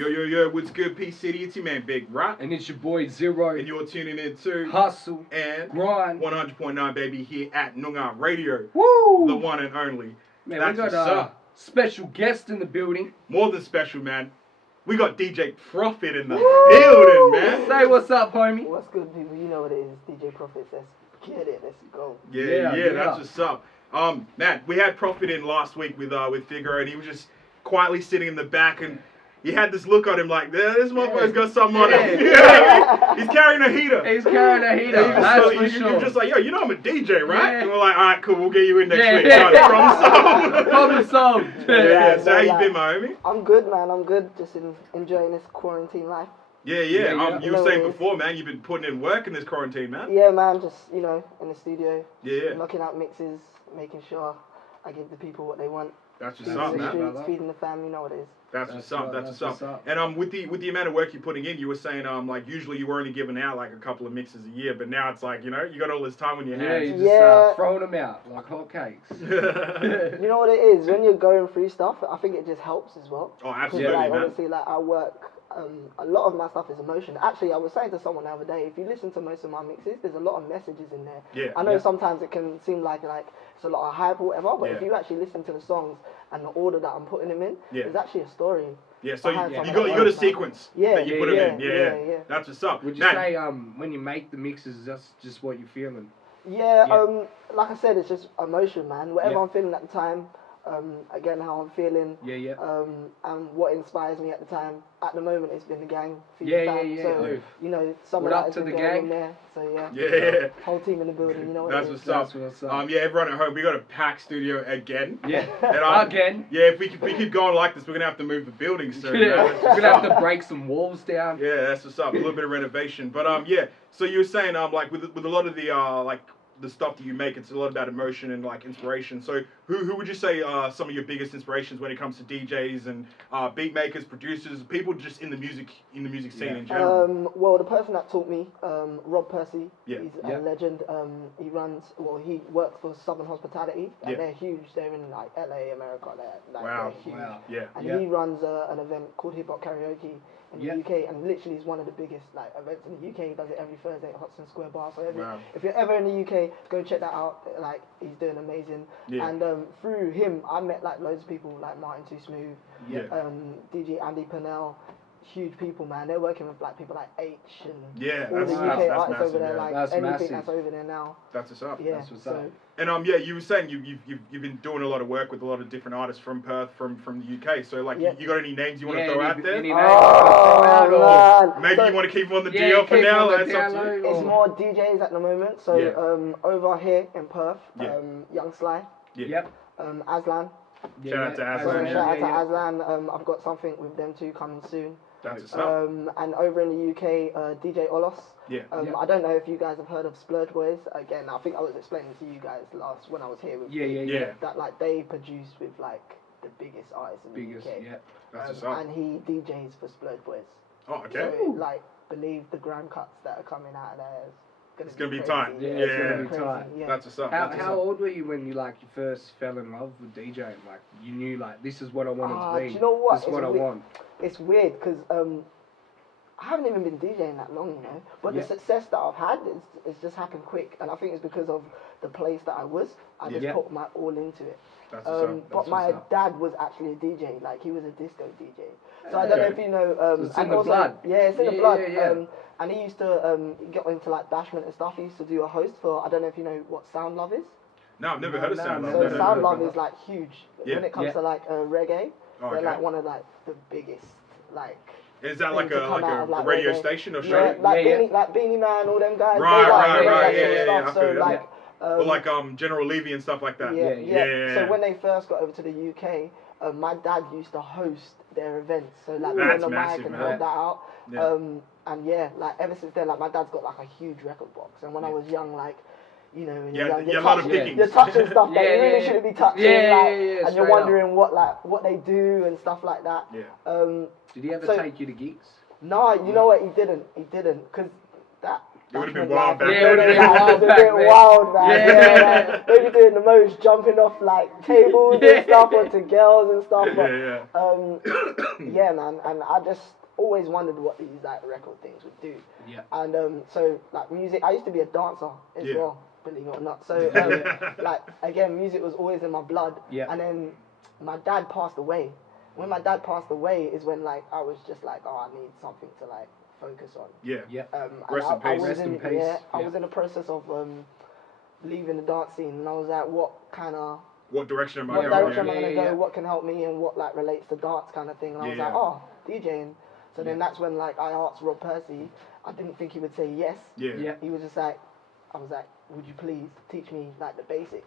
Yo, what's good, P City? It's your man, Big Rak. And it's your boy, Zero. And you're tuning in to Hustle and Grind 100.9, baby, here at Noongar Radio. Woo! The one and only. Man, That's we got what's a up. special guest in the building. More than special, man. We got DJ Profit in the building, man. Say what's up, homie. What's good, people? You know what it is. DJ Profit. Let's get it. Let's go. Yeah, that's what's up. Man, we had Profit in last week with Figaro, and he was just quietly sitting in the back, and he had this look on him like, this motherfucker's got something on him. Yeah. He's carrying a heater. He's carrying a heater. That's for sure. You're just like, yo, you know I'm a DJ, right? Yeah. And we're like, all right, cool, we'll get you in next week. Yeah. Problem solved. Problem solved. Yeah. So how you been, my homie? I'm good, man. I'm good. Just enjoying this quarantine life. Yeah. You were saying before, man, you've been putting in work in this quarantine, man. Yeah, man. Just, in the studio. Yeah. Knocking out mixes, making sure I give the people what they want. That's what's up, man. Streets, feeding the fam, you know what it is. That's what's up. And with the amount of work you're putting in, you were saying like usually you were only giving out like a couple of mixes a year, but now it's like, you got all this time on your hands. Yeah, you just throwing them out like hotcakes. You know what it is? When you're going through stuff, I think it just helps as well. Oh, absolutely, like, man. Honestly, like I work. A lot of my stuff is emotion. Actually, I was saying to someone the other day, if you listen to most of my mixes, there's a lot of messages in there. Yeah. I know sometimes it can seem like it's a lot of hype or whatever, but if you actually listen to the songs and the order that I'm putting them in, there's actually a story. Yeah, so you got a sequence that you put them in. Yeah. That's what's up. Would you say when you make the mixes, that's just what you're feeling? Yeah, like I said, it's just emotion, man. Whatever I'm feeling at the time. Again, how I'm feeling, and what inspires me at the time. At the moment, it's been the gang. So, some of that has been going in there. So whole team in the building. You know what That's what's up. Everyone at home, we got a packed studio again. Yeah, and, again. Yeah, if we keep going like this, we're gonna have to move the building soon. We're gonna have to break some walls down. Yeah, that's what's up. A little bit of renovation, but So you were saying like with a lot of the stuff that you make, it's a lot about emotion and like inspiration. So who would you say are some of your biggest inspirations when it comes to DJs and beat makers, producers, people just in the music scene in general? Well, the person that taught me, Rob Percy, he's a legend. He works for Southern Hospitality, and they're huge. They're in like LA, America. They're huge. Wow. Yeah. And he runs an event called Hip Hop Karaoke in the UK, and literally is one of the biggest like events in the UK. He does it every Thursday at Hudson Square Bar. So if you're ever in the UK, go check that out. Like, he's doing amazing. Yeah. And through him, I met like loads of people like Martin Too Smooth, DJ Andy Purnell. Huge people, man. They're working with like people like H and all the UK artists over there. Like that's anything that's over there now. That's what's up. Yeah, that's what's up. And you were saying you've been doing a lot of work with a lot of different artists from Perth, from the UK. So like, you got any names you want to throw out there? Maybe you want to keep them on the DL for now. It's more DJs at the moment. So over here in Perth, Young Sly. Aslan. Shout out to Aslan. Aslan. I've got something with them too coming soon. That's and over in the UK, DJ Olos. I don't know if you guys have heard of Splurge Boys. Again, I think I was explaining to you guys last when I was here with that like they produce with like the biggest artists in the UK. That's and he DJs for Splurge Boys. Oh, okay. So, like, believe the gram cuts that are coming out of there. It's gonna be time. It's gonna be time. That's what's up. How old were you when you first fell in love with DJing? Like, you knew like this is what I wanted to be. Do you know what? This is what I want. It's weird because I haven't even been DJing that long, But the success that I've had is just happened quick, and I think it's because of the place that I was. I just put my all into it. But my dad was actually a DJ. Like, he was a disco DJ. So I don't know if you know. So it's in the blood. Yeah, it's in the blood. And he used to get into like bashment and stuff. He used to do a host for. I don't know if you know what Sound Love is. No, I've never heard of Sound Love. So Sound Love is like huge when it comes to like reggae. They're like one of like the biggest like. Is that like a radio station or show? Yeah, like Beanie Man, all them guys. Right. So like. Or like General Levy and stuff like that. Yeah. So when they first got over to the UK, my dad used to host their events. So like be on the mic and hold that out. And like ever since then, like my dad's got like a huge record box. And when I was young, like, and you're touching stuff that you really shouldn't be touching. And you're wondering what they do and stuff like that. Did he ever take you to gigs? No, you know what? He didn't. Because It would have been when wild back Yeah, it then. would've been wild it was a back bit then. wild, man. Yeah. Yeah, like, they be doing the most, jumping off like tables and stuff onto girls and stuff. But yeah, man. And I just always wondered what these like record things would do. Yeah. And so like music, I used to be a dancer as Yeah. well, believe it or not. So like again, music was always in my blood. Yeah. And then my dad passed away. When my dad passed away is when like I was just like, oh, I need something to like focus on. Yeah. Yeah. And Rest in peace. Rest in peace. Yeah, I Yeah. was in the process of leaving the dance scene, and I was like, what direction am I what going? direction am I Yeah, gonna yeah, go? yeah. What can help me and what like relates to dance kind of thing? And I was like, oh, DJing. So then that's when like I asked Rob Percy. I didn't think he would say yes. Yeah. Yeah. He was just like, I was like, would you please teach me like the basics?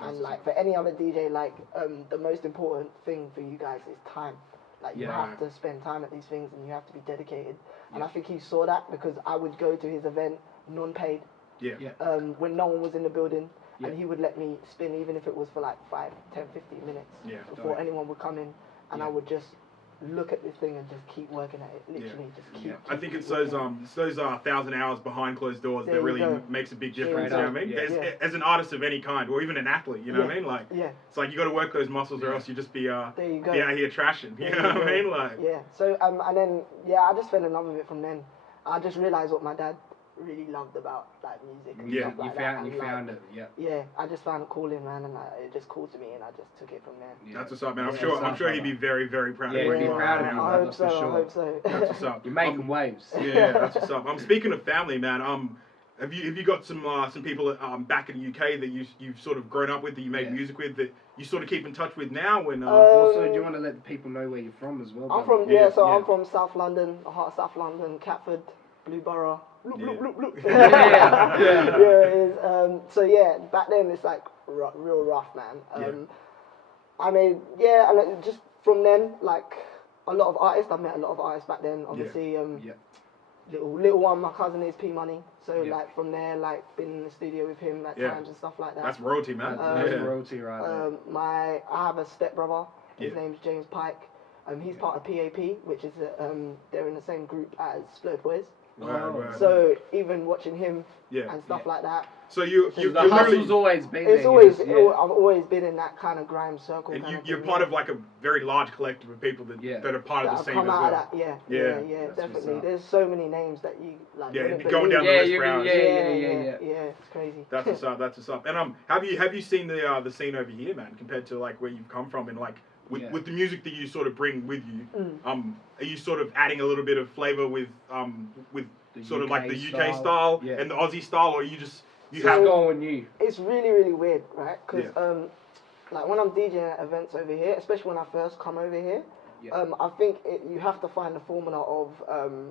And like for any other DJ, like the most important thing for you guys is time. Like you have to spend time at these things and you have to be dedicated. And I think he saw that because I would go to his event non-paid. Yeah. When no one was in the building, Yeah. and he would let me spin even if it was for like 5, 10, 15 minutes before anyone would come in, and I would just look at this thing and just keep working at it, literally just keep. I think it's those 1,000 hours behind closed doors There that you really go. makes a big Straight difference. You know what I up, mean? yeah. As an artist of any kind, or even an athlete, you know what I mean? Like, it's like you got to work those muscles, or else you just be There you go. be out here trashing. You There know you what I go. mean? Like, Yeah. So and then I just fell in love with it from then. I just realized what my dad really loved about like music and stuff like that. You found it. Yeah. Yeah, I just found it calling, man, and it just called to me, and I just took it from there. Yeah. that's what's up, man. Yeah, I'm sure he'd be very, very proud Yeah, of where he'd you be are proud right of now. you. I hope That's so. for sure. I hope so. That's what's up. You're making waves. Yeah, that's what's up. Speaking of family, man. Have you got some people back in the UK that you've sort of grown up with, that you make music with, that you sort of keep in touch with now? And Also, do you want to let the people know where you're from as well? I'm brother? from I'm from South London, the heart of South London, Catford, Blueborough. Bloop, bloop, bloop, bloop. Yeah. Yeah, it is. So yeah, back then it's like real rough, man. I made and just from then, like a lot of artists. I met a lot of artists back then. Obviously, little one, my cousin is P Money. So like from there, like been in the studio with him at times and stuff like that. That's royalty, man. That's royalty right there. I have a stepbrother. His name's James Pike. He's part of PAP, which is they're in the same group as Splurge Boys. Wow. So even watching him and stuff like that. So you The hustle's always been there. It's always I've always been in that kind of grime circle. And kind of you're thing, part of like a very large collective of people that are part of the I've scene come as out well. of that, Yeah, that's definitely. what's up. There's so many names that you like. wouldn't going down believe. the list for hours. Yeah. It's crazy. That's what's up. That's what's up. And have you seen the scene over here, man, compared to like where you've come from, and like with the music that you sort of bring with you? Are you sort of adding a little bit of flavor with sort of like the UK style and the Aussie style, or you have going new? It's really, really weird, right? Because like when I'm DJing at events over here, especially when I first come over here, I think you have to find the formula of,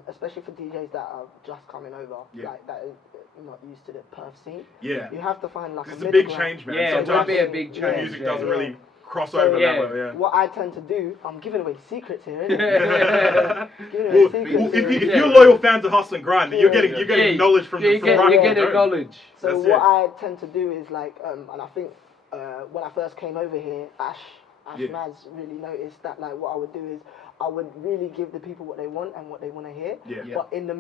especially for DJs that are just coming over, like that are not used to the Perth scene. Yeah. You have to find like It's a a big middle change, man. Yeah, it Sometimes would be a big the change. music doesn't really cross So, over that way. Yeah. What I tend to do, I'm giving away secrets here, isn't it? Giving away secrets If here. you're loyal fans of Hustle and Grind, then you're getting knowledge from you're getting knowledge. So That's what it. I tend to do is like, and I think when I first came over here, Ash Maz really noticed that like what I would do is I would really give the people what they want and what they want to hear. But in the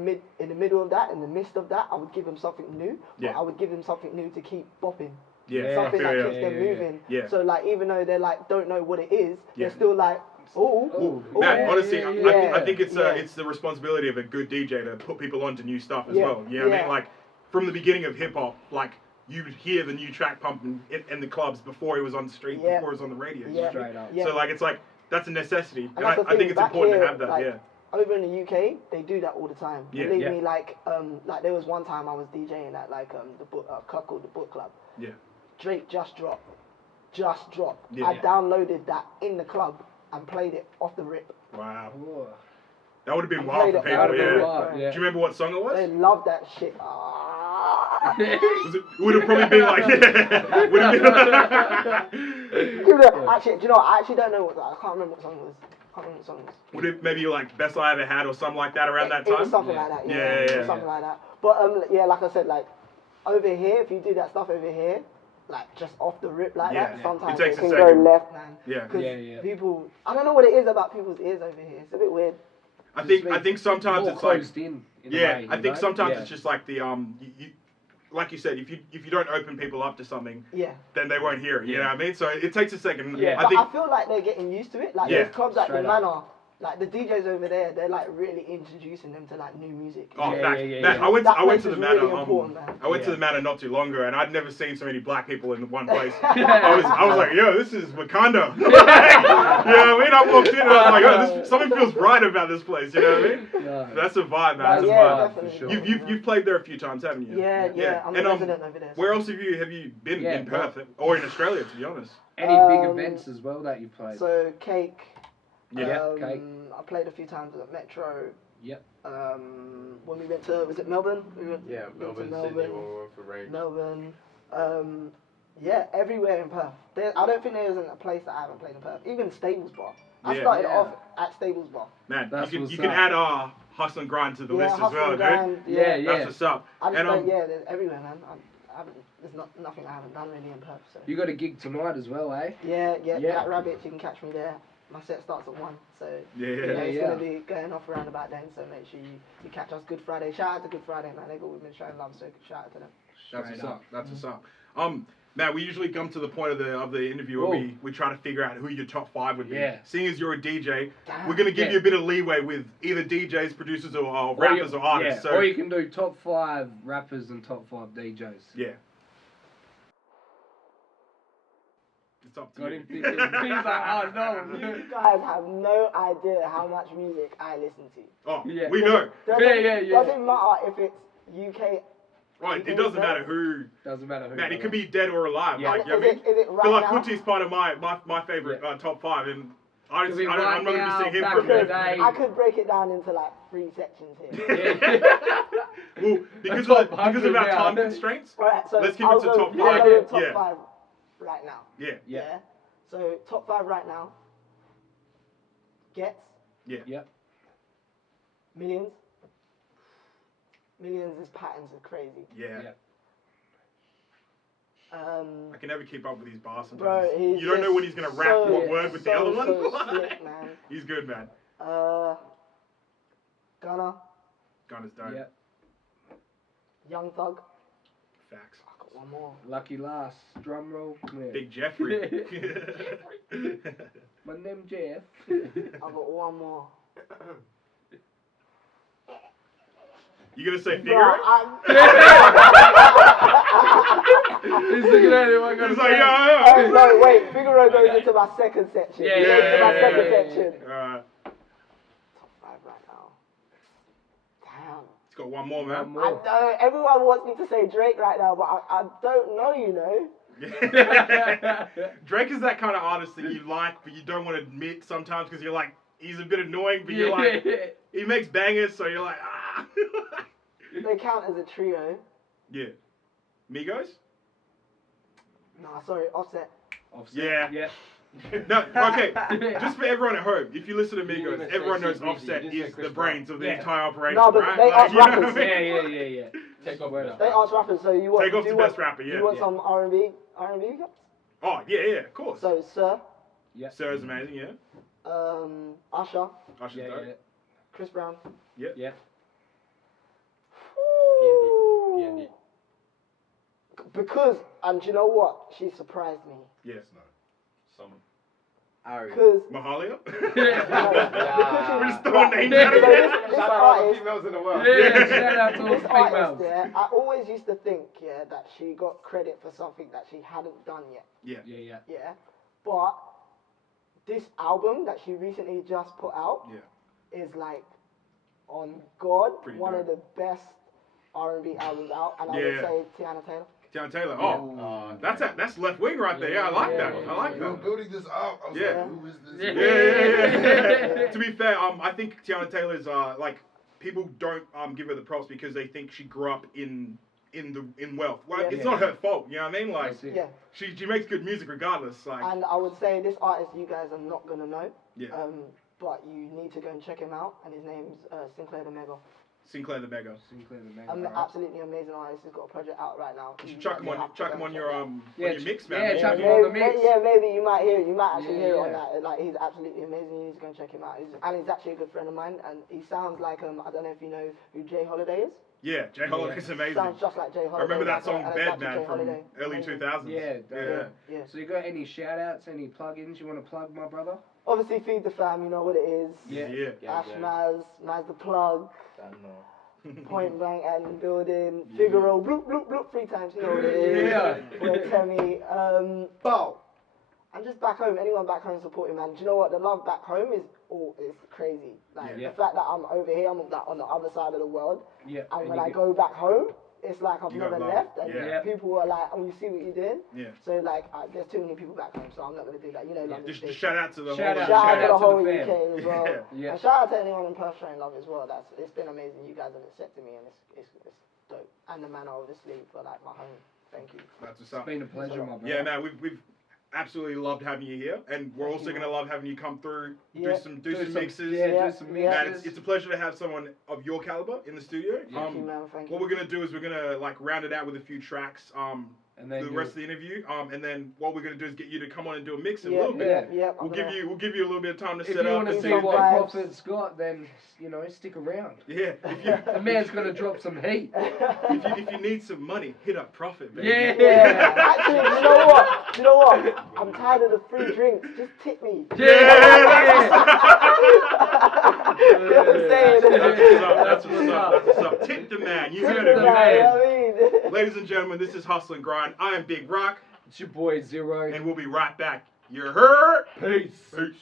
middle of that, in the midst of that, I would give them something new. But I would give them something new to keep bopping. Something that keeps them moving. So like even though they're like don't know what it is, they're still like, Man, honestly, I think it's yeah. the responsibility of a good DJ to put people onto new stuff as well. You know what I mean? Like from the beginning of hip hop, like you'd hear the new track pumping in the clubs before it was on the street, before it was on the radio. Straight up. So like it's like that's a necessity, and that's the I think thing, it's back important here, to have that. like, over in the UK, they do that all the time. Believe me, like there was one time I was DJing at like the club called the Book Club. Yeah. Drake just dropped. Yeah. I downloaded that in the club and played it off the rip. Wow. Whoa. That would have been I wild for played it people. off Yeah. the rip, Do you remember what song it was? They love that shit. It would have probably been like, would have been Actually, do you know? I actually don't know I can't remember what song it was. Would it maybe like Best I Ever Had or something like that around that time? It was something like that. Yeah. It was something like that. But like I said, like over here, if you do that stuff over here, like just off the rip like that, sometimes it takes it a can second. go left, man. Yeah. Because people, I don't know what it is about people's ears over here. It's a bit weird. I think sometimes More it's like closed in. in a Yeah, way, I you think know? sometimes Yeah. it's just like the like you said, if you don't open people up to something, Yeah. then they won't hear it. You know what I mean? So it takes a second. Yeah. I But think. I feel like they're getting used to it. Like Yeah. there's clubs like the Straight up. Manor, like the DJs over there, they're like really introducing them to like new music. Oh, Yeah, facts. yeah, yeah, Man, yeah. I went That to place the is Manor. really important, man. I went to Yeah. the Manor not too long ago, and I'd never seen so many black people in one place. I was like, yo, this is Wakanda. You know what I mean? I walked in and I was like, yo, something feels right about this place. You know what I mean? No. That's a vibe, man. Like, That's a yeah, vibe. definitely. sure. You've played there a few times, haven't you? Yeah. I'm a And resident over there. where else have you been Yeah, in Perth or in Australia? To be honest. Any big events as well that you played? So Cake. Yeah. Cake. I played a few times at Metro. Yep. When we went to, was it Melbourne? We went Yeah, to Melbourne, Sydney, Melbourne. all over for Rage. Melbourne. Yeah, everywhere in Perth. I don't think there isn't a place that I haven't played in Perth. Even Stables Bar. I Yeah. started Yeah. off at Stables Bar. Man, That's you what's can up. add Hustle and Grind to the list as Hustle well, and dude. Grind, Yeah, That's what's up. I just And don't, there's everywhere, man. There's nothing I haven't done really in Perth. So. You got a gig tonight as well, eh? Yeah, Yeah. Black Rabbit, you can catch me there. My set starts at 1, so Yeah. you know, it's Yeah. going to be going off around about then, so make sure you catch us Good Friday. Shout out to Good Friday, man. They've always been showing love, so shout out to them. That's Straight what's up. up. That's what's up. Matt, we usually come to the point of the interview where we try to figure out who your top 5 would be. Yeah. Seeing as you're a DJ, Damn. we're gonna give Yeah. you a bit of leeway with either DJs, producers, or rappers or artists. Yeah. So Or you can do top 5 rappers and top 5 DJs. yeah. It's up to Got you. him thinking. He's like, oh no. You guys have no idea how much music I listen to. Oh, Yeah. we know. Doesn't matter if it's UK. Well, it doesn't matter who. Doesn't matter who. Man, it could be dead or alive. Yeah. Like, you know And what I mean? is it right Feel like now? Kuti's part of my favorite top 5, and I'm Could be not right gonna now, be seeing him back for a in the minute. day. I could break it down into like 3 sections here. Well, because Top of our 100 time now. constraints. Right, so Let's keep it I'll to go, top I'll 5. go with top Yeah. 5 right now. Yeah. Yeah. So top 5 right now. Gets Yep. Millions. Millions' patterns are crazy. Yeah. Yeah. I can never keep up with these bars sometimes. Bro, he's you don't know just when he's gonna rap so- what word with the other one. so slick, man. He's good, man. Gunna, Gunna's dope. Yep. Young Thug. Facts. I got one more. Lucky last. Drum roll. Yeah. Big Jeffrey. My name Jeff. I got one more. You gonna say Bro, Figaro? He's looking at him. I gotta He's like, say. yeah. No, wait. Figaro goes into my second section. Yeah, He goes into my yeah, second yeah. section. Top 5 right now. Damn. It's got one more, man. One I more. know everyone wants me to say Drake right now, but I don't know, you know. Drake is that kind of artist that you like, but you don't want to admit sometimes because you're like, he's a bit annoying, but you're like, he makes bangers, so you're like, ah. They count as a trio. Yeah. Migos? Nah, sorry, Offset. Offset. Yeah. Yeah. No, okay. Just for everyone at home, if you listen to You didn't Migos, even say everyone knows CBG, Offset you didn't say is Chris the Brown. brains of the Yeah. entire operation, No, but right? they Like, ask you know rappers. what I mean? Yeah. Take off Well now. They ask rappers, so you want Take off do the you want, best rapper, yeah. You want Yeah. some R&B guys? Oh, yeah, of course. So Sir, Yeah. Sir's amazing, yeah. Usher, Usher's Yeah. dope. Chris Brown. Yeah. PND. Because, and you know what? She surprised me. Yeah. Some. Ari. Because Mahalia? Yeah. We're just throwing names so out this, again. this Shout out all the artist, females in the world. Yeah, shout out to all the this artist, females. yeah, I always used to think, yeah, that she got credit for something that she hadn't done yet, Yeah. yeah. But this album that she recently just put out Yeah. is like, on God, Pretty one dope. of the best R&B albums out, and I would Yeah. say Tiana Taylor. Tiana Taylor. Oh, that's left wing right there. Yeah, I like that. I like We were that. building this up. I was Yeah. like, who is this? Yeah. To be fair, I think Tiana Taylor's like people don't give her the props because they think she grew up in wealth. Well, Yeah. it's not her fault. You know what I mean? Like That's it. Yeah, she makes good music regardless. Like and I would say this artist you guys are not gonna know, yeah. but you need to go and check him out, and his name's Sinclair the Mega. Sinclair the Mega. Sinclair the Mega. Absolutely amazing artist. He's got a project out right now. You should chuck him on your Yeah, mix, yeah, man. chuck him on the mix. Yeah, maybe you might hear it. You might actually hear it on Yeah. that. Like, he's absolutely amazing. You need to go and check him out. And he's actually a good friend of mine. And he sounds like I don't know if you know who Jay Holiday is. Yeah, Jay Holiday's amazing. Sounds just like Jay Holiday. I remember that song and Bed exactly Man Jay from Holiday. early Amazing. 2000s. Yeah. Yeah. So you got any shout outs, any plug-ins you want to plug, my brother? Obviously, Feed the Fam. You know what it is. Yeah. Ash Maz the plug. Don't know. Point blank and the building. Figaro. Bloop bloop bloop 3 times. You know what it is. Yeah. With Temmie. Bow. I'm just back home. Anyone back home supporting, man. Do you know what? The love back home is crazy. Like Yeah. the fact that I'm over here, I'm like on the other side of the world. Yeah. And when I go back home, it's like I've You never got love. left. And Yeah. people are like, oh, you see what you're doing? Yeah. So like, there's too many people back home, so I'm not gonna do that. You know, London. Just State. shout out to the Shout whole out. Shout out to the to whole the UK fam. as well. Yeah. And shout out to anyone in Perth showing love as well. It's been amazing. You guys have accepted me, and it's dope. And the manor, obviously, for like my home. Thank you. That's what's It's up. been a pleasure, my brother. Yeah, man, we've absolutely loved having you here, and we're also gonna love having you come through, Yeah. do some mixes. Yeah, do some Yeah. Man, mixes. it's a pleasure to have someone of your caliber in the studio. Thank you, man. Thank you. What we're gonna do is we're gonna like round it out with a few tracks. And then The rest of the interview. And then what we're gonna do is get you to come on and do a mix in a Yeah, little bit. yeah. We'll give you a little bit of time to If set you up want to and see some what vibes. Prophet's got, then stick around. Yeah. If you, The man's gonna drop some heat. if you need some money, hit up Prophet, baby. Yeah. Yeah. Actually, you know what? I'm tired of the free drinks. Just tip me. Yeah. You know what I'm saying? That's what's up. Tip the man. You heard Tip it. the man. man. You know what I mean? Ladies and gentlemen, this is Hustle and Grind. I am Big Rak, It's your boy Zero. and we'll be right back. You heard? Peace. Peace.